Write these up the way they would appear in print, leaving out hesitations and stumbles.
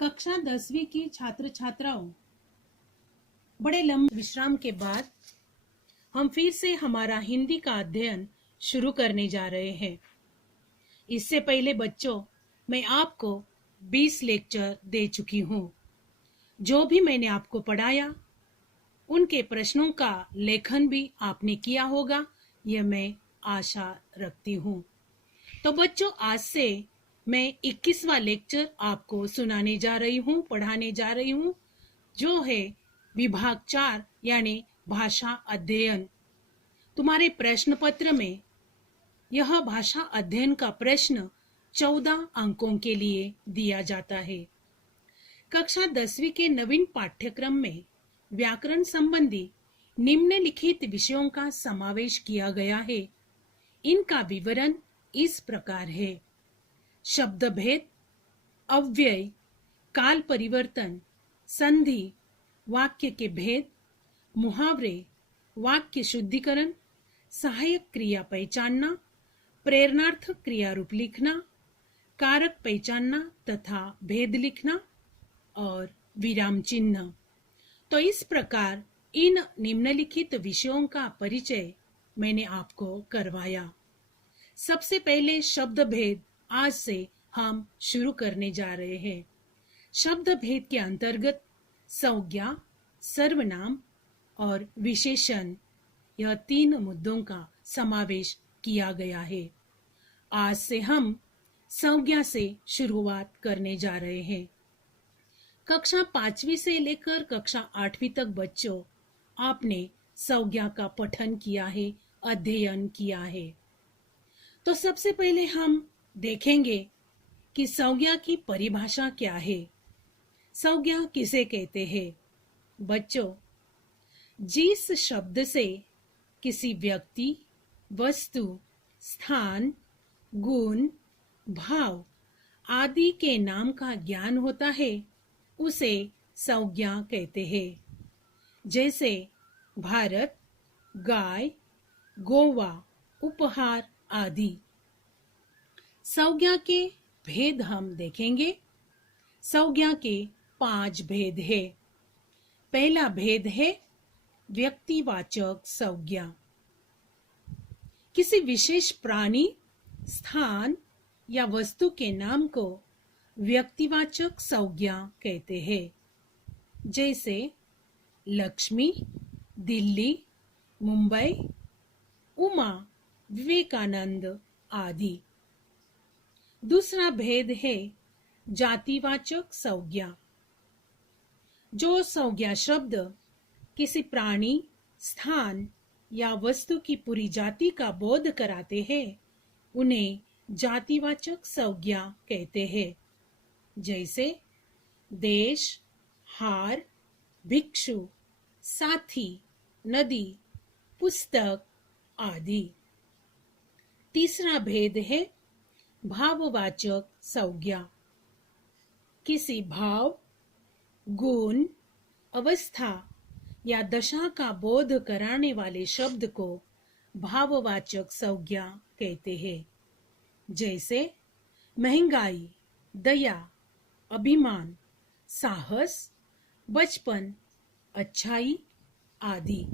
कक्षा 10वीं की छात्र छात्राओं, बड़े लंबे विश्राम के बाद हम फिर से हमारा हिंदी का अध्ययन शुरू करने जा रहे हैं। इससे पहले बच्चों, मैं आपको 20 लेक्चर दे चुकी हूँ। जो भी मैंने आपको पढ़ाया उनके प्रश्नों का लेखन भी आपने किया होगा, यह मैं आशा रखती हूँ। तो बच्चों, आज से मैं 21वां लेक्चर आपको सुनाने जा रही हूँ, पढ़ाने जा रही हूँ, जो है विभाग 4 यानी भाषा अध्ययन। तुम्हारे प्रश्न पत्र में यह भाषा अध्ययन का प्रश्न 14 अंकों के लिए दिया जाता है। कक्षा 10वीं के नवीन पाठ्यक्रम में व्याकरण संबंधी निम्नलिखित विषयों का समावेश किया गया है। इनका विवरण इस प्रकार है: शब्द भेद, अव्यय, काल परिवर्तन, संधि, वाक्य के भेद, मुहावरे, वाक्य शुद्धिकरण, सहायक क्रिया पहचानना, प्रेरणार्थ क्रिया रूप लिखना, कारक पहचानना तथा भेद लिखना और विराम चिन्ह। तो इस प्रकार इन निम्नलिखित विषयों का परिचय मैंने आपको करवाया। सबसे पहले शब्द भेद आज से हम शुरू करने जा रहे हैं। शब्द भेद के अंतर्गत संज्ञा, सर्वनाम और विशेषण, यह 3 मुद्दों का समावेश किया गया है। आज से हम संज्ञा से शुरुआत करने जा रहे हैं। कक्षा 5वीं से लेकर कक्षा 8वीं तक बच्चों, आपने संज्ञा का पठन किया है, अध्ययन किया है। तो सबसे पहले हम देखेंगे कि संज्ञा की परिभाषा क्या है। संज्ञा किसे कहते हैं? बच्चों, जिस शब्द से किसी व्यक्ति, वस्तु, स्थान, गुण, भाव आदि के नाम का ज्ञान होता है, उसे संज्ञा कहते हैं। जैसे भारत, गाय, गोवा, उपहार आदि। संज्ञा के भेद हम देखेंगे। संज्ञा के 5 भेद है। पहला भेद है व्यक्तिवाचक संज्ञा। किसी विशेष प्राणी, स्थान या वस्तु के नाम को व्यक्तिवाचक संज्ञा कहते हैं। जैसे लक्ष्मी, दिल्ली, मुंबई, उमा, विवेकानंद आदि। दूसरा भेद है जातिवाचक संज्ञा। जो संज्ञा शब्द किसी प्राणी, स्थान या वस्तु की पूरी जाति का बोध कराते हैं, उन्हें जातिवाचक संज्ञा कहते हैं। जैसे देश, हार, भिक्षु, साथी, नदी, पुस्तक आदि। तीसरा भेद है भाववाचक संज्ञा। किसी भाव, गुण, अवस्था या दशा का बोध कराने वाले शब्द को भाववाचक संज्ञा कहते हैं। जैसे महंगाई, दया, अभिमान, साहस, बचपन, अच्छाई आदि।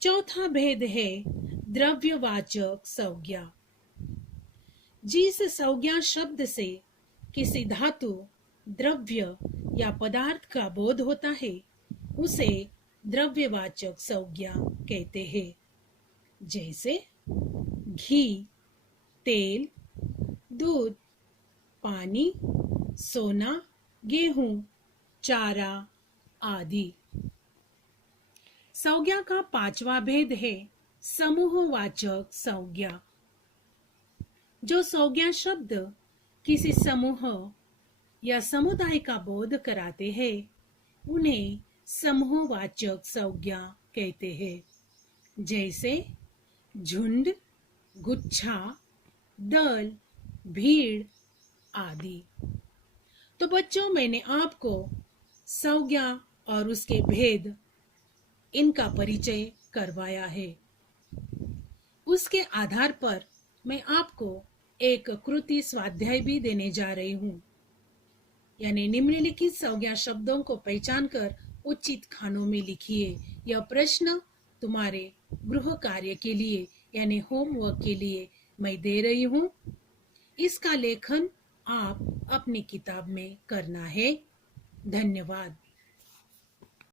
चौथा भेद है द्रव्यवाचक संज्ञा। जिस संज्ञा शब्द से किसी धातु, द्रव्य या पदार्थ का बोध होता है, उसे द्रव्यवाचक संज्ञा कहते हैं। जैसे घी, तेल, दूध, पानी, सोना, गेहूं, चारा आदि। संज्ञा का 5वां भेद है समूहवाचक संज्ञा। जो संज्ञा शब्द किसी समूह या समुदाय का बोध कराते हैं, उन्हें समूहवाचक संज्ञा कहते हैं। जैसे झुंड, गुच्छा, दल, भीड़ आदि। तो बच्चों, मैंने आपको संज्ञा और उसके भेद, इनका परिचय करवाया है। उसके आधार पर मैं आपको एक कृति स्वाध्याय भी देने जा रही हूँ। यानी निम्नलिखित संज्ञा शब्दों को पहचान कर उचित खानों में लिखिए। यह प्रश्न तुम्हारे गृह कार्य के लिए यानी होमवर्क के लिए मैं दे रही हूँ। इसका लेखन आप अपनी किताब में करना है। धन्यवाद।